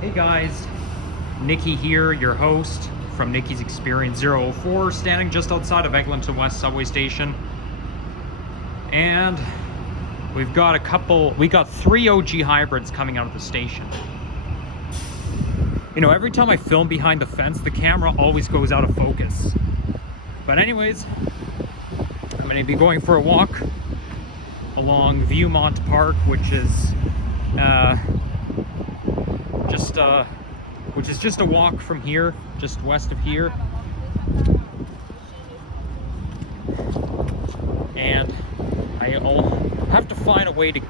Hey guys, Nikki here, your host from Nikki's Experience 004, standing just outside of Eglinton West subway station. And we got 3 OG hybrids coming out of the station. You know, every time I film behind the fence, the camera always goes out of focus. But anyways, I'm going to be going for a walk along Viewmount Park, which is just a walk from here, just west of here. And I'll have to find a way to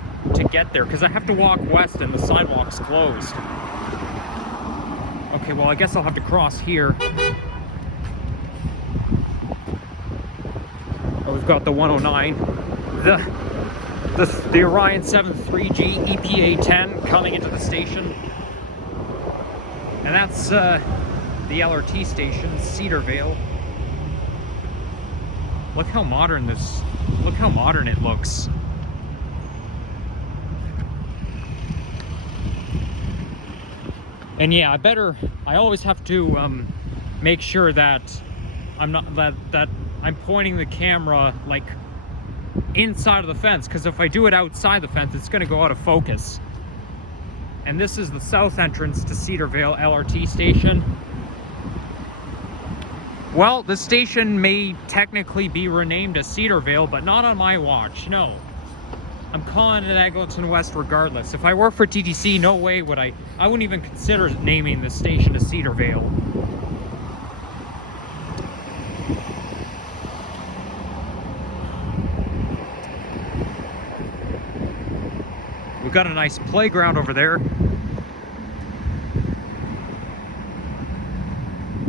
get there because I have to walk west and the sidewalk's closed. Okay, well, I guess I'll have to cross here. Oh, we've got the 109, the Orion 73G EPA 10 coming into the station. And that's the LRT station, Cedarvale. Look how modern it looks. And yeah, I always have to make sure that that I'm pointing the camera like inside of the fence, because if I do it outside the fence, it's going to go out of focus. And this is the south entrance to Cedarvale LRT station. Well, the station may technically be renamed as Cedarvale, but not on my watch, no. I'm calling it Eglinton West regardless. If I work for TTC, no way would I wouldn't even consider naming the station to Cedarvale. We've got a nice playground over there.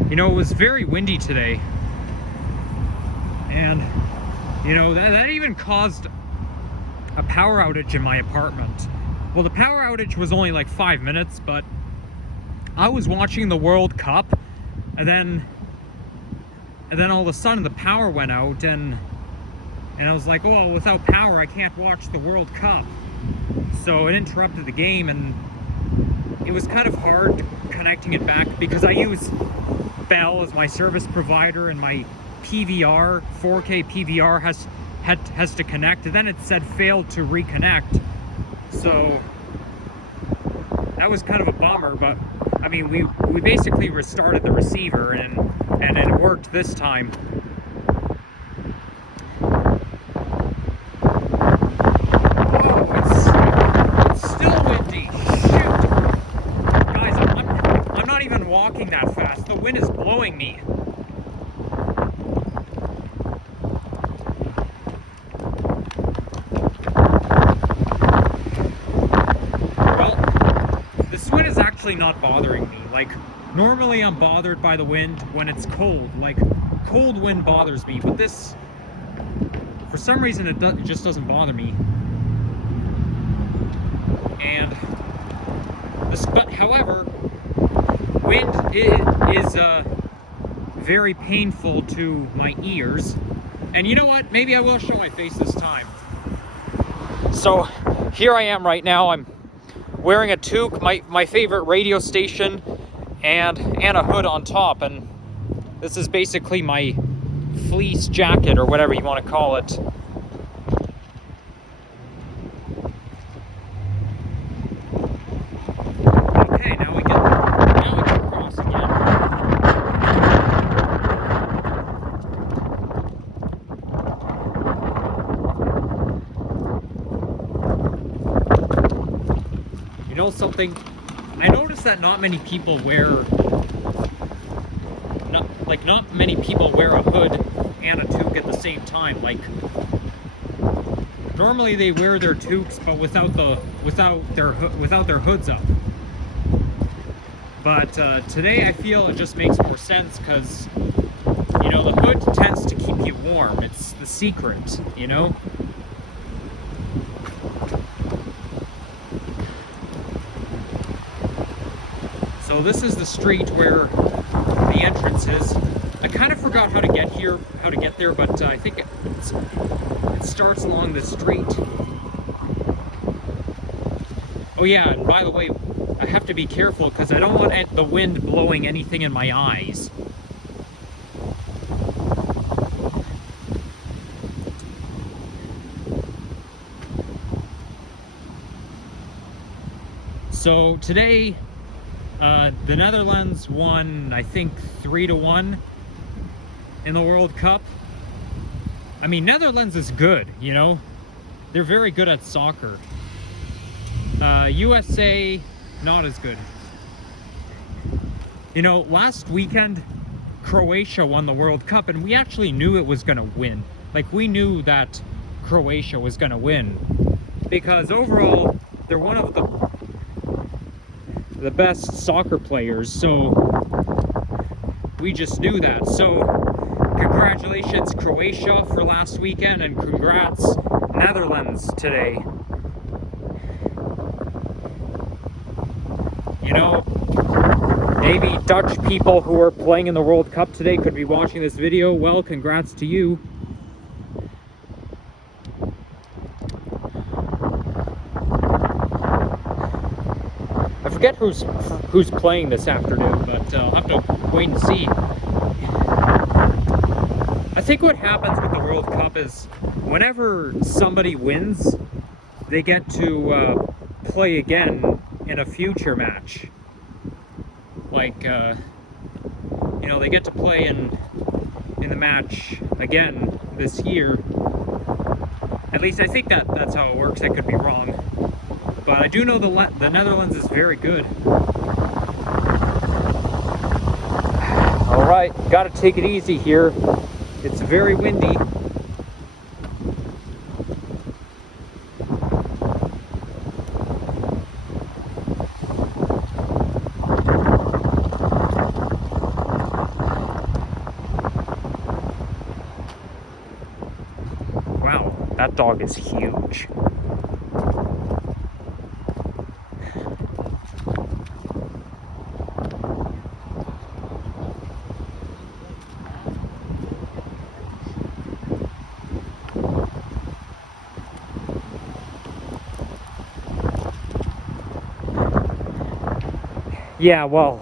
You know, it was very windy today. And, you know, that even caused a power outage in my apartment. Well, the power outage was only like 5 minutes, but I was watching the World Cup, and then all of a sudden the power went out, and I was like, oh, well, without power I can't watch the World Cup. So it interrupted the game, and it was kind of hard connecting it back because I use Bell as my service provider, and my PVR, 4K PVR has to connect, and then it said failed to reconnect. So that was kind of a bummer, but I mean, we basically restarted the receiver, and it worked this time. Walking that fast. The wind is blowing me. Well, this wind is actually not bothering me. Like, normally I'm bothered by the wind when it's cold. Like, cold wind bothers me, but this, for some reason, it just doesn't bother me. And this, but however, wind is very painful to my ears. And you know what? Maybe I will show my face this time. So here I am right now. I'm wearing a toque, my favorite radio station, and a hood on top. And this is basically my fleece jacket, or whatever you want to call it. You know something? I noticed that not many people wear a hood and a toque at the same time. Like, normally they wear their toques, but without their hoods up. But today I feel it just makes more sense because, you know, the hood tends to keep you warm. It's the secret, you know? So this is the street where the entrance is. I kind of forgot how to get there, but I think it starts along the street. Oh yeah, and by the way, I have to be careful because I don't want the wind blowing anything in my eyes. So today, the Netherlands won, I think, 3-1 in the World Cup. I mean, Netherlands is good, you know? They're very good at soccer. USA, not as good. You know, last weekend, Croatia won the World Cup, and we actually knew it was going to win. Like, we knew that Croatia was going to win. Because overall, they're one of the best soccer players, so we just knew that. So, congratulations, Croatia, for last weekend, and congrats, Netherlands, today. You know, maybe Dutch people who are playing in the World Cup today could be watching this video. Well, congrats to you. I forget who's playing this afternoon, but I'll have to wait and see. I think what happens with the World Cup is whenever somebody wins, they get to play again in a future match. Like, you know, they get to play in the match again this year. At least I think that's how it works. I could be wrong. But I do know the Netherlands is very good. Alright, gotta take it easy here. It's very windy. Wow, that dog is huge. Yeah, well,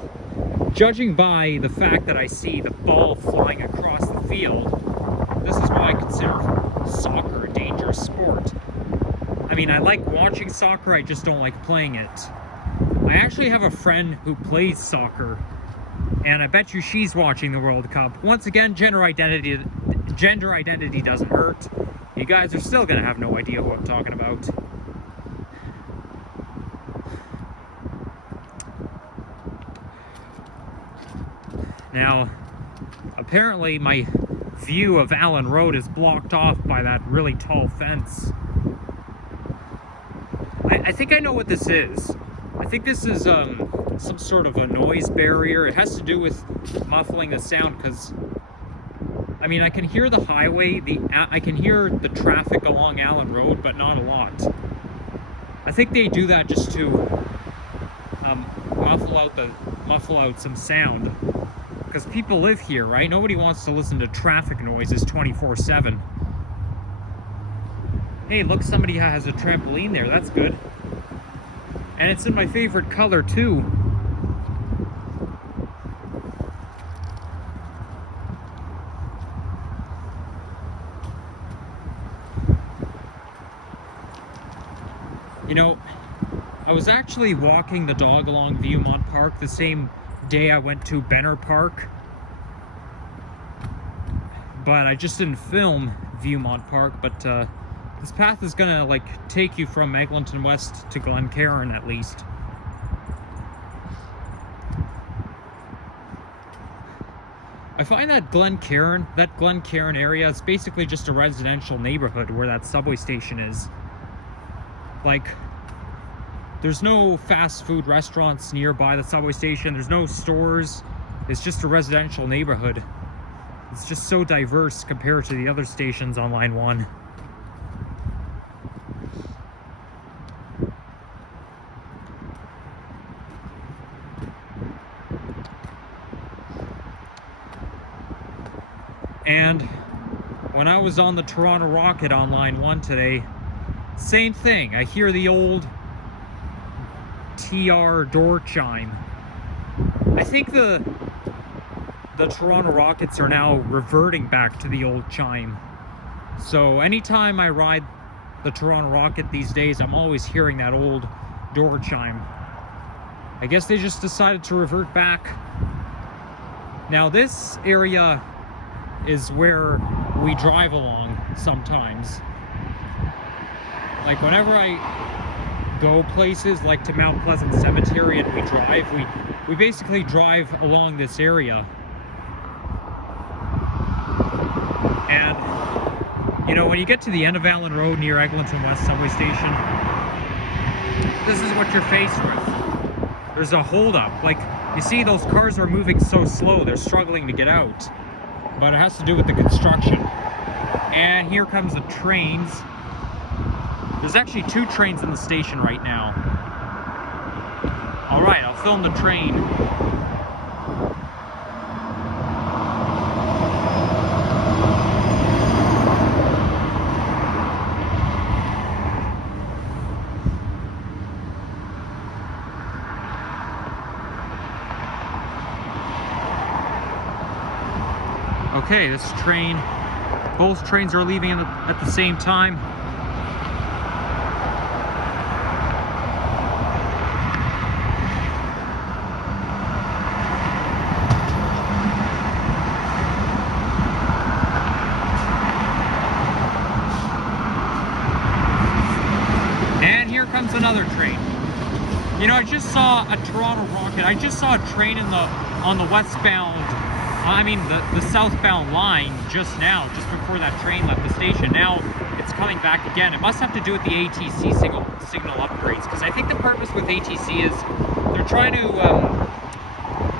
judging by the fact that I see the ball flying across the field, this is why I consider soccer a dangerous sport. I mean, I like watching soccer, I just don't like playing it. I actually have a friend who plays soccer, and I bet you she's watching the World Cup. Once again, gender identity doesn't hurt. You guys are still gonna have no idea what I'm talking about. Now, apparently my view of Allen Road is blocked off by that really tall fence. I think I know what this is. I think this is some sort of a noise barrier. It has to do with muffling the sound, because I mean, I can hear the highway, I can hear the traffic along Allen Road, but not a lot. I think they do that just to muffle out some sound. Because people live here, right? Nobody wants to listen to traffic noises 24/7. Hey, look, somebody has a trampoline there. That's good. And it's in my favorite color, too. You know, I was actually walking the dog along Viewmount Park the same day I went to Benner Park, but I just didn't film Viewmount Park. But this path is gonna like take you from Eglinton West to Glencairn at least. I find that Glencairn area is basically just a residential neighborhood where that subway station is. Like, there's no fast food restaurants nearby the subway station. There's no stores. It's just a residential neighborhood. It's just so diverse compared to the other stations on Line 1. And when I was on the Toronto Rocket on Line 1 today, same thing. I hear the old TR door chime. I think the Toronto Rockets are now reverting back to the old chime. So anytime I ride the Toronto Rocket these days, I'm always hearing that old door chime. I guess they just decided to revert back. Now this area is where we drive along sometimes. Like whenever I go places like to Mount Pleasant Cemetery and we drive, we basically drive along this area. And you know, when you get to the end of Allen Road near Eglinton West subway station, this is what you're faced with. There's a holdup. Like, you see those cars are moving so slow, they're struggling to get out. But it has to do with the construction. And here comes the trains. There's actually 2 trains in the station right now. Alright, I'll film the train. Okay, this train, both trains are leaving at the same time. And here comes another train. You know, I just saw a Toronto Rocket. I just saw a train on the westbound, I mean the southbound line just now, just before that train left the station. Now it's coming back again. It must have to do with the ATC signal upgrades, because I think the purpose with ATC is they're trying to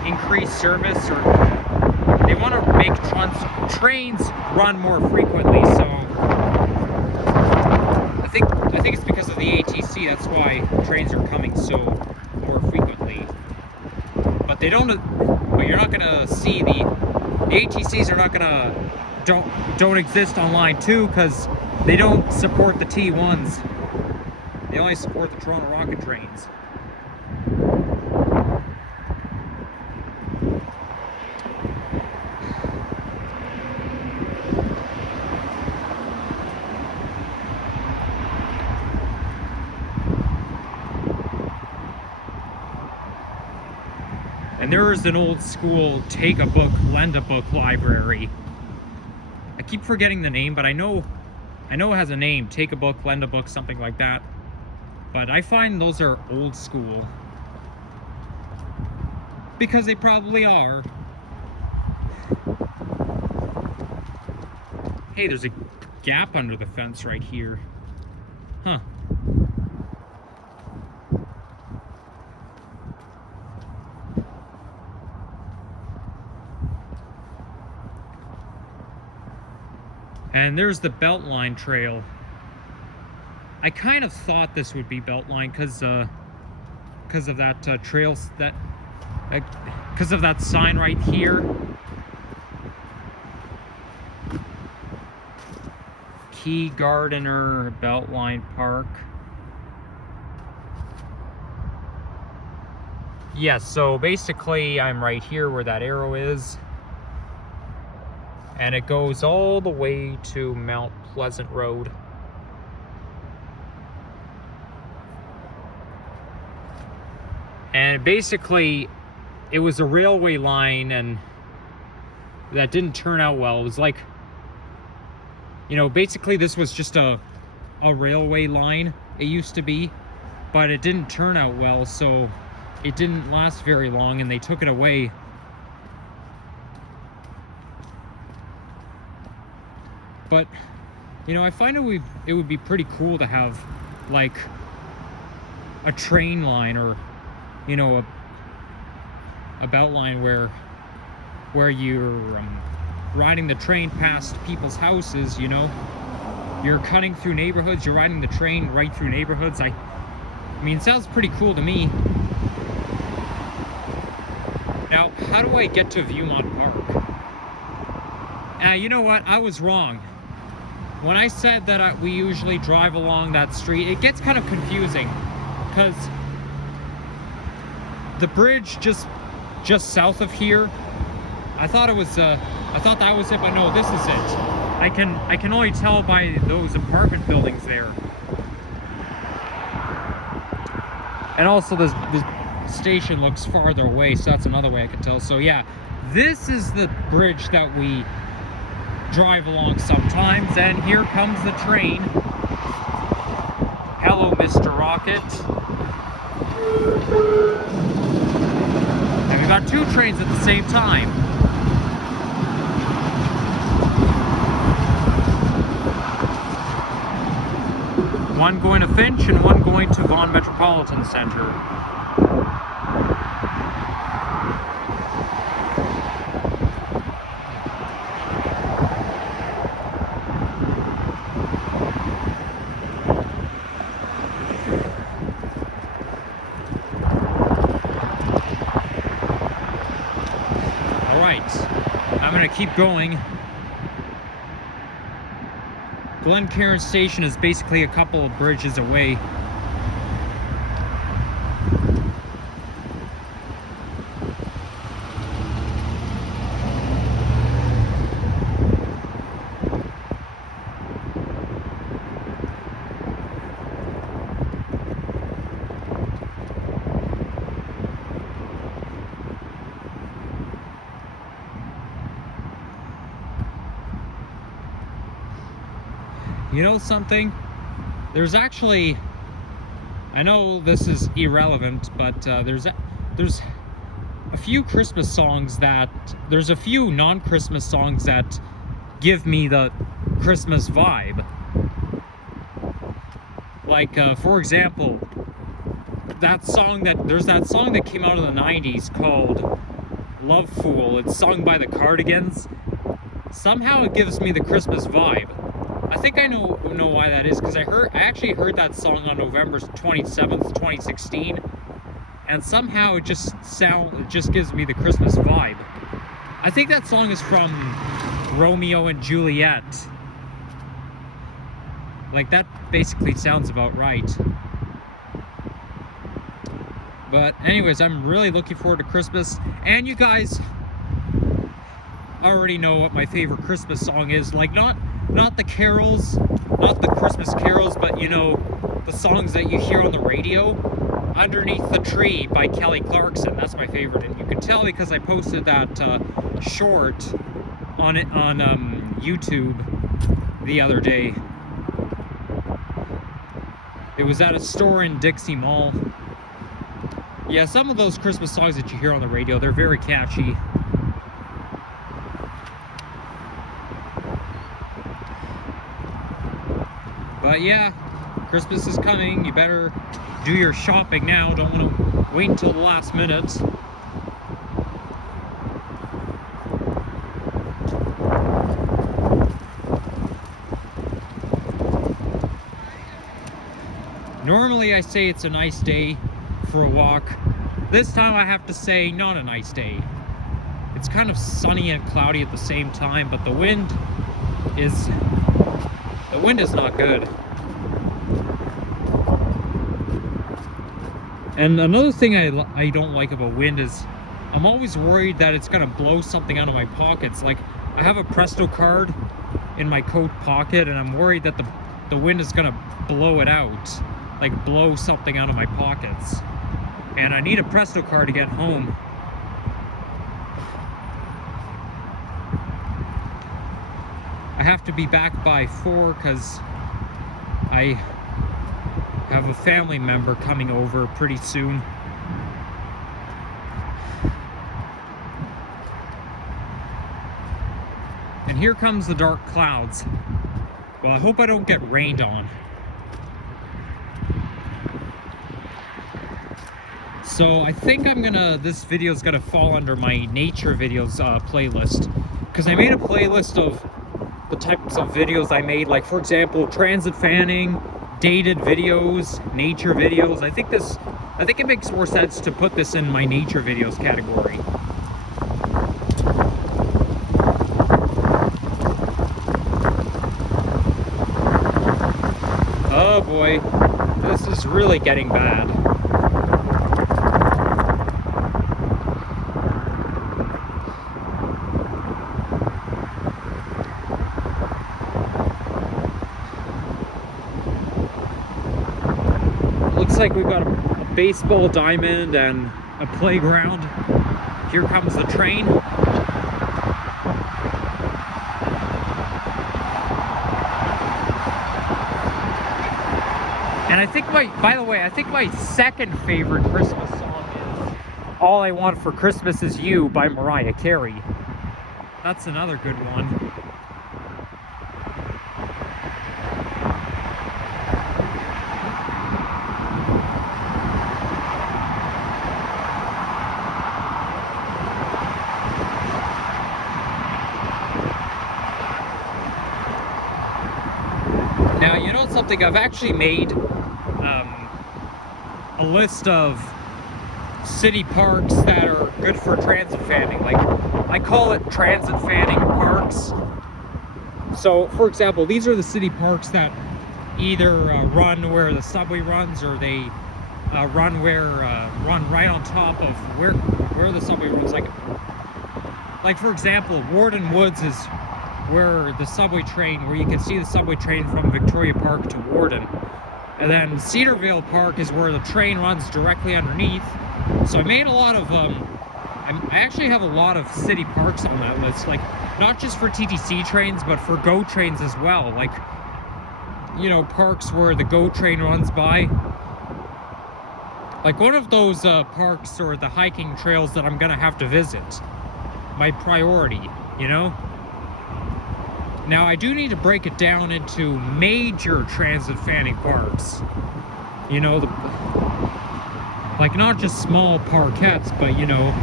increase service, or they want to make trains run more frequently. So I think it's because of the ATC. That's why trains are coming so more frequently. But they don't. But you're not gonna see the ATCs are not gonna don't exist on line 2 because they don't support the T1s. They only support the Toronto Rocket trains. And there is an old school take a book, lend a book library. I keep forgetting the name, but I know it has a name, take a book, lend a book, something like that. But I find those are old school. Because they probably are. Hey, there's a gap under the fence right here. Huh. And there's the Beltline Trail. I kind of thought this would be Beltline because of that because of that sign right here. Key Gardener Beltline Park. Yes, so basically I'm right here where that arrow is. And it goes all the way to Mount Pleasant Road. And basically, it was a railway line, and that didn't turn out well. It was like, you know, basically this was just a railway line, it used to be, but it didn't turn out well, so it didn't last very long, and they took it away. But, you know, I find it would be pretty cool to have, like, a train line, or, you know, a belt line where you're riding the train past people's houses, you know. You're cutting through neighborhoods, you're riding the train right through neighborhoods. I mean, it sounds pretty cool to me. Now, how do I get to Viewmount Park? You know what? I was wrong. When I said that we usually drive along that street, it gets kind of confusing, because the bridge just south of here. I thought that was it, but no, this is it. I can only tell by those apartment buildings there. And also the station looks farther away, so that's another way I can tell. So yeah, this is the bridge that we drive along sometimes, and here comes the train. Hello, Mr. Rocket. And we got two trains at the same time. One going to Finch and one going to Vaughan Metropolitan Center. I'm gonna keep going. Glencairn Station is basically a couple of bridges away. You know something? There's actually, I know this is irrelevant, but there's a few Christmas songs that, there's a few non-Christmas songs that give me the Christmas vibe. Like, for example, there's that song that came out in the 90s called Love Fool. It's sung by the Cardigans. Somehow it gives me the Christmas vibe. I think I know why that is, because I actually heard that song on November 27th, 2016, and somehow it just gives me the Christmas vibe. I think that song is from Romeo and Juliet. Like, that basically sounds about right. But anyways, I'm really looking forward to Christmas, and you guys already know what my favorite Christmas song is. Like, not the carols, not the Christmas carols, but you know, the songs that you hear on the radio. Underneath the Tree by Kelly Clarkson, that's my favorite, and you can tell because I posted that short on YouTube the other day. It was at a store in Dixie Mall. Yeah, some of those Christmas songs that you hear on the radio, they're very catchy. But yeah, Christmas is coming. You better do your shopping now. Don't want to wait until the last minute. Normally I say it's a nice day for a walk. This time I have to say not a nice day. It's kind of sunny and cloudy at the same time, but the wind is not good. And another thing I don't like about wind is I'm always worried that it's gonna blow something out of my pockets. Like, I have a Presto card in my coat pocket, and I'm worried that the wind is gonna blow it out, like blow something out of my pockets. And I need a Presto card to get home. I have to be back by 4 because I have a family member coming over pretty soon. And here comes the dark clouds. Well, I hope I don't get rained on. So I think this video is gonna fall under my nature videos playlist, because I made a playlist of the types of videos I made, like for example, transit fanning, dated videos, nature videos. I think it makes more sense to put this in my nature videos category. Oh boy, this is really getting bad. Looks like we've got a baseball diamond and a playground. Here comes the train. And I think by the way, I think my second favorite Christmas song is All I Want for Christmas Is You by Mariah Carey. That's another good one. Now, you know something? I've actually made a list of city parks that are good for transit fanning. Like, I call it transit fanning parks. So, for example, these are the city parks that either run where the subway runs, or they run right on top of where the subway runs. Like for example, Warden Woods is where the subway train, where you can see the subway train from Victoria Park to Warden. And then Cedarvale Park is where the train runs directly underneath. So I made a lot of, I actually have a lot of city parks on that list, like not just for TTC trains, but for GO trains as well. Like, you know, parks where the GO train runs by. Like one of those parks or the hiking trails that I'm gonna have to visit. My priority, you know? Now, I do need to break it down into major transit fanning parks. You know, like not just small parkettes, but you know,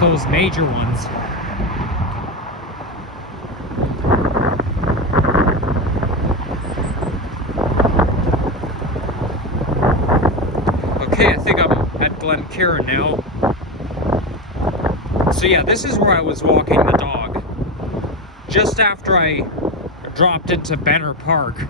those major ones. Okay, I think I'm at Glencairn now. So yeah, this is where I was walking the dog just after I dropped into Benner Park.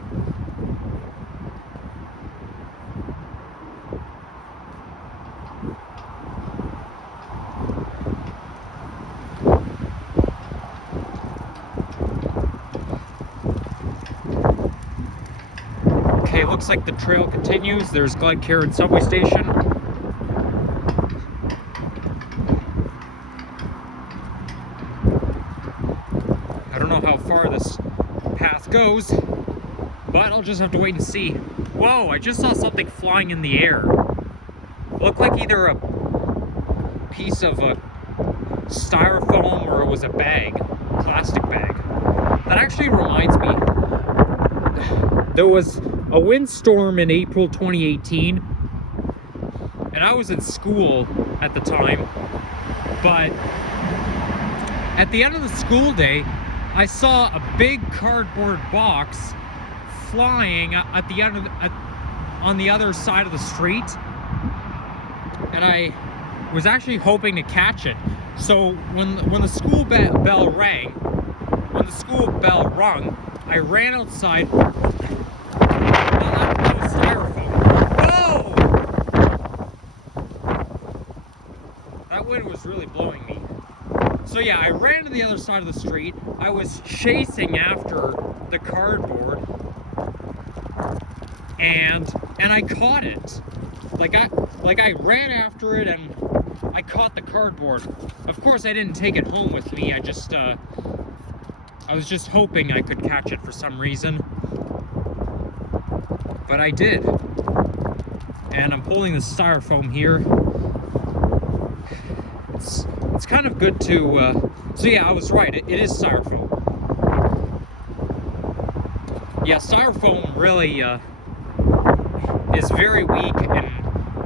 Okay, looks like the trail continues. There's Glencairn subway station. I don't know how far this path goes, but I'll just have to wait and see. Whoa, I just saw something flying in the air. It looked like either a piece of a styrofoam or it was a bag, plastic bag. That actually reminds me, there was a windstorm in April 2018, and I was in school at the time, but at the end of the school day, I saw a big cardboard box flying at the end of on the other side of the street, and I was actually hoping to catch it. So when the school bell rang, I ran outside. That was styrofoam. Whoa! That wind was really blowing me. So yeah, I ran to the other side of the street. I was chasing after the cardboard, and I caught it. Like I ran after it and I caught the cardboard. Of course, I didn't take it home with me. I was just hoping I could catch it for some reason. But I did. And I'm pulling the styrofoam here. It's kind of good to, so yeah, I was right, it is styrofoam. Yeah, styrofoam really is very weak,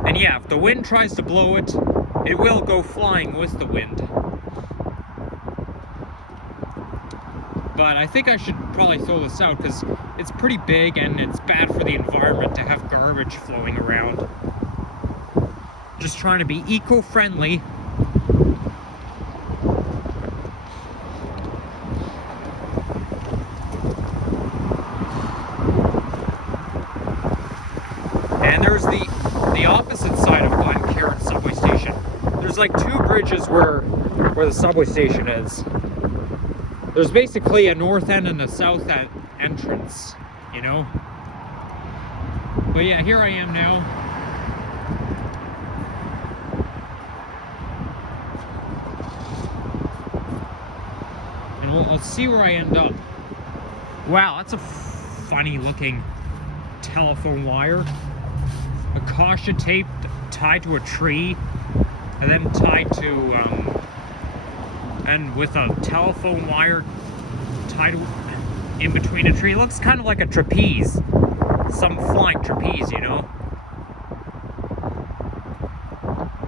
and yeah, if the wind tries to blow it, it will go flying with the wind. But I think I should probably throw this out because it's pretty big and it's bad for the environment to have garbage flowing around. Just trying to be eco-friendly. And there's the opposite side of Glencairn subway station. There's like two bridges where the subway station is. There's basically a north end and a south end entrance, you know? But yeah, here I am now. Let's see where I end up. Wow, that's a funny looking telephone wire. A caution tape tied to a tree, and then tied to, and with a telephone wire tied in between a tree. It looks kind of like a trapeze. Some flying trapeze, you know?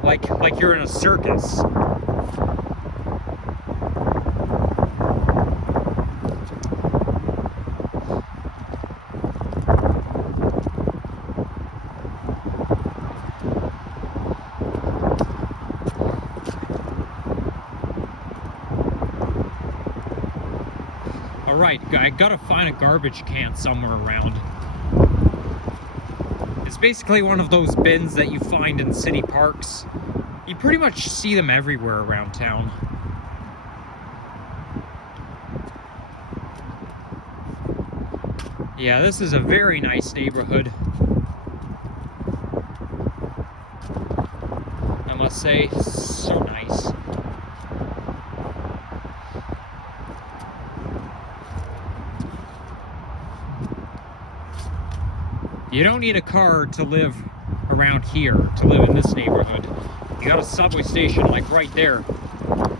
Like you're in a circus. Alright, I gotta find a garbage can somewhere around. It's basically one of those bins that you find in city parks. You pretty much see them everywhere around town. Yeah, this is a very nice neighborhood, I must say. So nice. You don't need a car to live around here, to live in this neighborhood. You got a subway station like right there.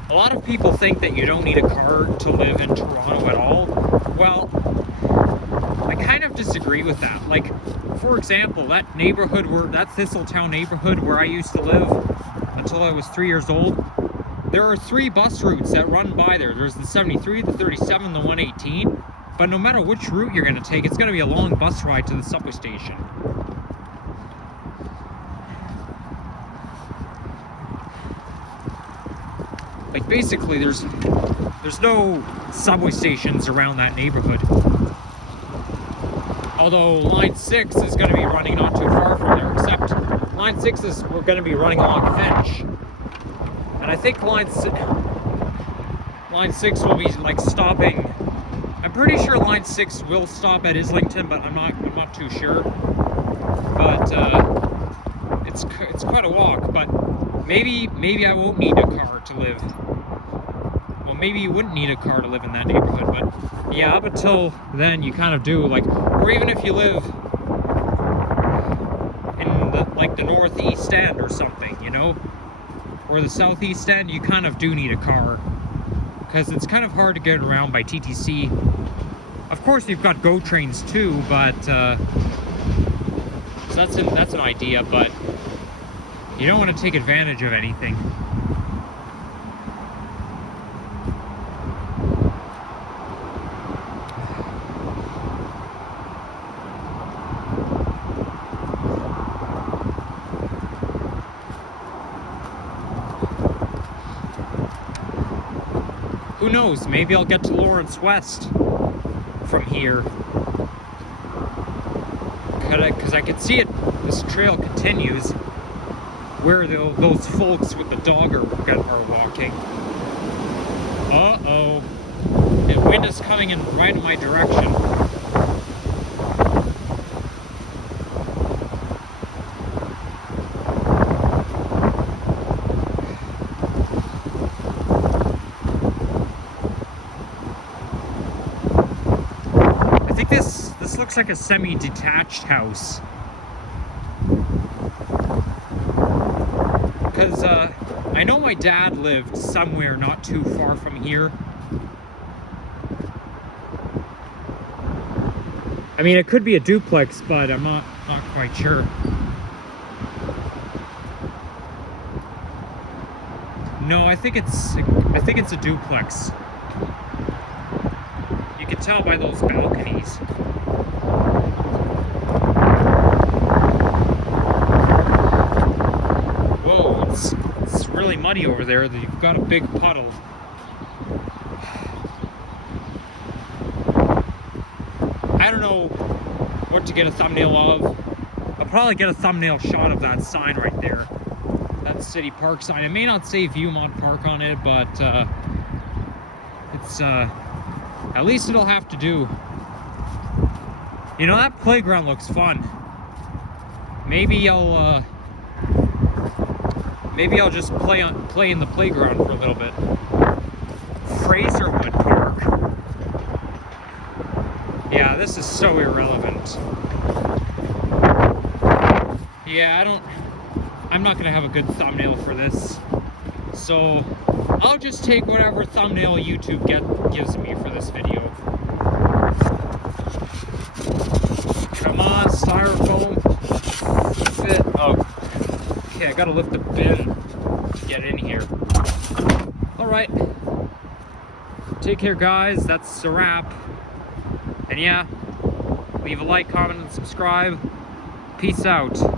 A lot of people think that you don't need a car to live in Toronto at all. Well, I kind of disagree with that. Like, for example, that neighborhood that Thistletown neighborhood where I used to live until I was 3 years old, there are 3 bus routes that run by there. There's the 73, the 37, the 118. But no matter which route you're going to take, it's going to be a long bus ride to the subway station. Like, basically, there's no subway stations around that neighborhood. Although Line 6 is going to be running not too far from there, except Line 6 is going to be running along Finch. And I think Line 6 will be, like, stopping... I'm pretty sure Line 6 will stop at Islington, but I'm not too sure. But it's quite a walk. But maybe I won't need a car to live. Well, maybe you wouldn't need a car to live in that neighborhood. But yeah, up until then, you kind of do. Like, or even if you live in the northeast end or something, you know, or the southeast end, you kind of do need a car. Because it's kind of hard to get around by TTC. Of course, you've got GO trains too, but so that's an idea. But you don't want to take advantage of anything. Who knows? Maybe I'll get to Lawrence West from here. Because I can see it. This trail continues where those folks with the dog are walking. Uh-oh. The wind is coming in right in my direction. This looks like a semi-detached house. Because I know my dad lived somewhere not too far from here. I mean, it could be a duplex, but I'm not quite sure. No, I think it's a duplex. You can tell by those balconies. It's really muddy over there. You've got a big puddle. I don't know what to get a thumbnail of. I'll probably get a thumbnail shot of that sign right there. That city park sign. It may not say Viewmount Park on it, but it's at least it'll have to do. You know, that playground looks fun. Maybe I'll just play in the playground for a little bit. Fraserwood Park. Yeah, this is so irrelevant. Yeah, I'm not gonna have a good thumbnail for this. So I'll just take whatever thumbnail YouTube gives me for this video. Come on, styrofoam. Fit. Oh, okay, I gotta lift the bin to get in here. Alright. Take care, guys. That's a wrap. And yeah, leave a like, comment, and subscribe. Peace out.